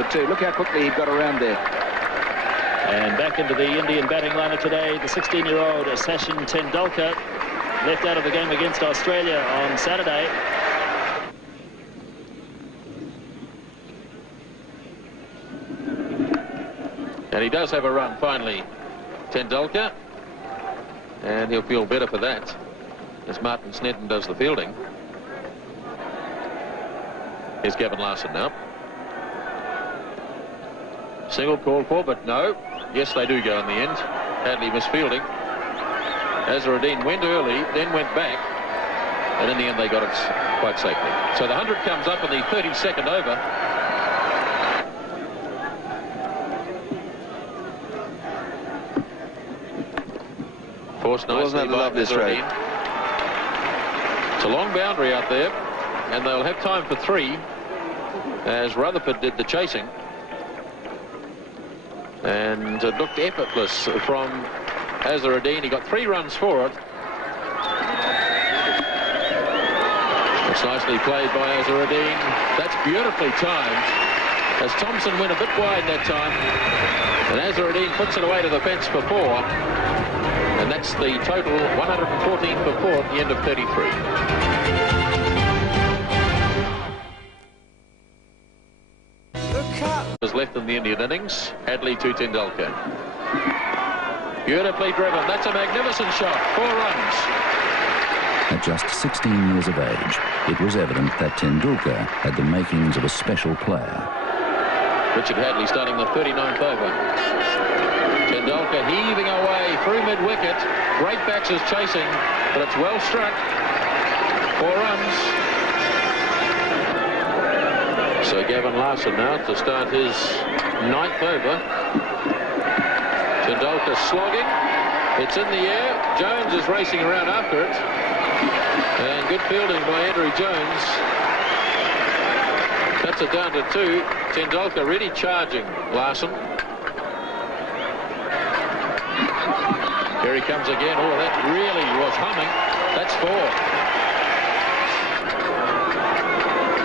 good too. Look how quickly he got around there. And back into the Indian batting lineup today, the 16-year-old Sachin Tendulkar, left out of the game against Australia on Saturday. And he does have a run finally, Tendulkar, and he'll feel better for that as Martin Snedden does the fielding. Here's Gavin Larson now. Single called for, but no. Yes, they do go in the end. Hadley misfielding. Azharuddin went early, then went back, and in the end they got it quite safely. So the 100 comes up in the 32nd over. Forced nicely by Azharuddin. It's a long boundary out there, and they'll have time for 3 as Rutherford did the chasing. And it looked effortless from Azharuddin. He got 3 runs for it. It's nicely played by Azharuddin. That's beautifully timed as Thompson went a bit wide that time. And Azharuddin puts it away to the fence for 4. And that's the total 114 for 4 at the end of 33. Was left in the Indian innings. Hadley to Tendulkar. Beautifully driven. That's a magnificent shot. 4 runs. At just 16 years of age, it was evident that Tendulkar had the makings of a special player. Richard Hadley starting the 39th over. Tendulkar heaving away through mid-wicket. Great batsers chasing, but it's well struck. 4 runs. So Gavin Larson now to start his 9th over. Tendulkar slogging. It's in the air. Jones is racing around after it. And good fielding by Andrew Jones. That's it down to 2. Tendulkar really charging Larson. Here he comes again. Oh, that really was humming. That's 4.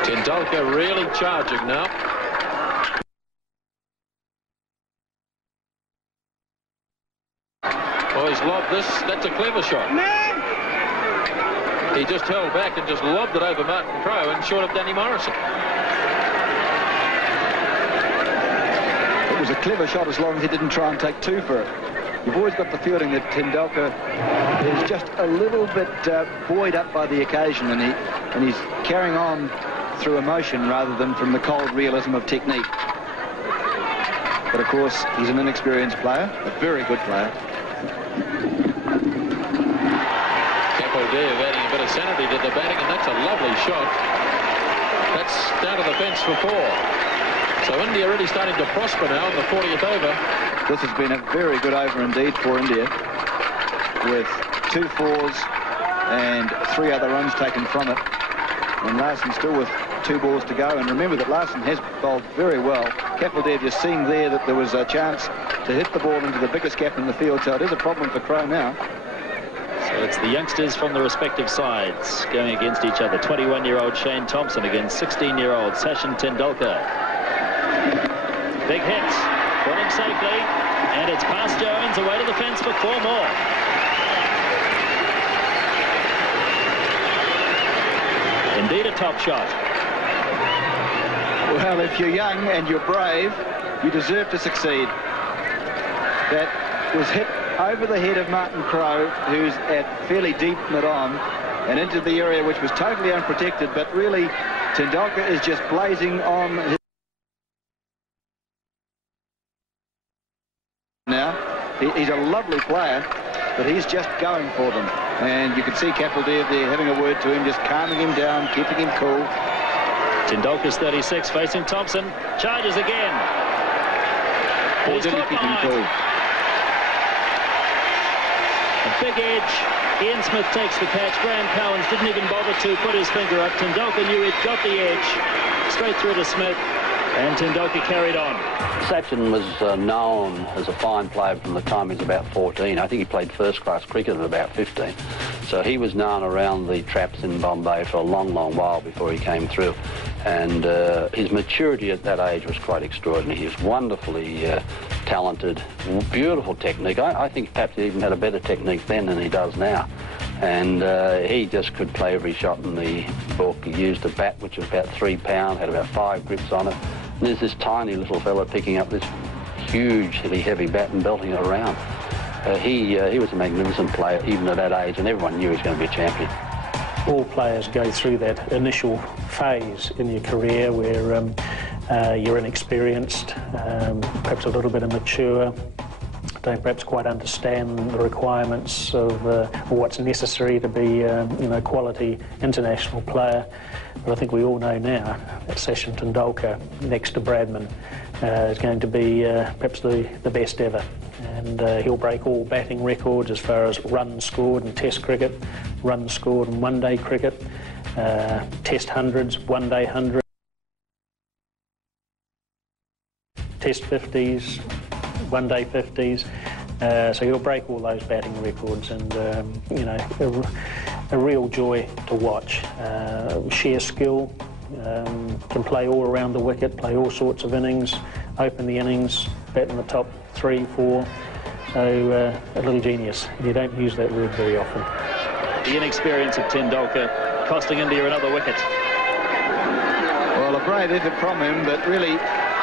Tendulkar really charging now. Oh, he's lobbed this. That's a clever shot. He just held back and just lobbed it over Martin Crowe and short of Danny Morrison. It was a clever shot as long as he didn't try and take 2 for it. You've always got the feeling that Tendulkar is just a little bit buoyed up by the occasion, and he's carrying on through emotion rather than from the cold realism of technique. But of course, he's an inexperienced player, a very good player. Kapildev adding a bit of sanity to the batting, and that's a lovely shot. That's down to the fence for 4. So India really starting to prosper now in the 40th over. This has been a very good over indeed for India, with 2 4s and 3 other runs taken from it. And Larson still with 2 balls to go. And remember that Larson has bowled very well. Kapildev just seeing there that there was a chance to hit the ball into the biggest gap in the field. So it is a problem for Crowe now. So it's the youngsters from the respective sides going against each other. 21-year-old Shane Thompson against 16-year-old Sachin Tendulkar. Big hit. Brought him safely. And it's past Jones, away to the fence for 4 more. Indeed a top shot. Well, if you're young and you're brave, you deserve to succeed. That was hit over the head of Martin Crowe, who's at fairly deep mid-on, and into the area which was totally unprotected, but really Tendulkar is just blazing on his... Now, he's a lovely player, but he's just going for them. And you can see Kapildev there having a word to him, just calming him down, keeping him cool. Tendulkar's 36, facing Thompson. Charges again. Or did he keep him cool? A big edge. Ian Smith takes the catch. Graham Cowans didn't even bother to put his finger up. Tendulkar knew he'd got the edge. Straight through to Smith. And Tendulkar carried on. Sachin was known as a fine player from the time he was about 14. I think he played first-class cricket at about 15. So he was known around the traps in Bombay for a long, long while before he came through. And his maturity at that age was quite extraordinary. He was wonderfully talented, beautiful technique. I think perhaps he even had a better technique then than he does now. And he just could play every shot in the book. He used a bat which was about 3 pounds, had about 5 grips on it. And there's this tiny little fella picking up this hugely heavy bat and belting it around. He was a magnificent player even at that age, and everyone knew he was going to be a champion. All players go through that initial phase in your career where you're inexperienced, perhaps a little bit immature, don't perhaps quite understand the requirements of what's necessary to be a quality international player. But I think we all know now that Sachin Tendulkar, next to Bradman, is going to be perhaps the best ever. And he'll break all batting records as far as runs scored in Test cricket, runs scored in one-day cricket, Test hundreds, one-day hundreds, Test 50s, one-day 50s. So he'll break all those batting records, and a real joy to watch. Sheer skill, can play all around the wicket, play all sorts of innings, open the innings, bat in the top 3, 4. So a little genius. You don't use that word very often. The inexperience of Tendulkar costing India another wicket. Well, a great effort from him, but really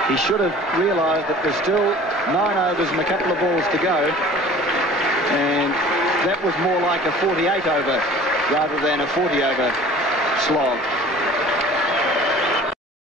he should have realised that there's still 9 overs and a couple of balls to go, and that was more like a 48 over rather than a 40 over slog.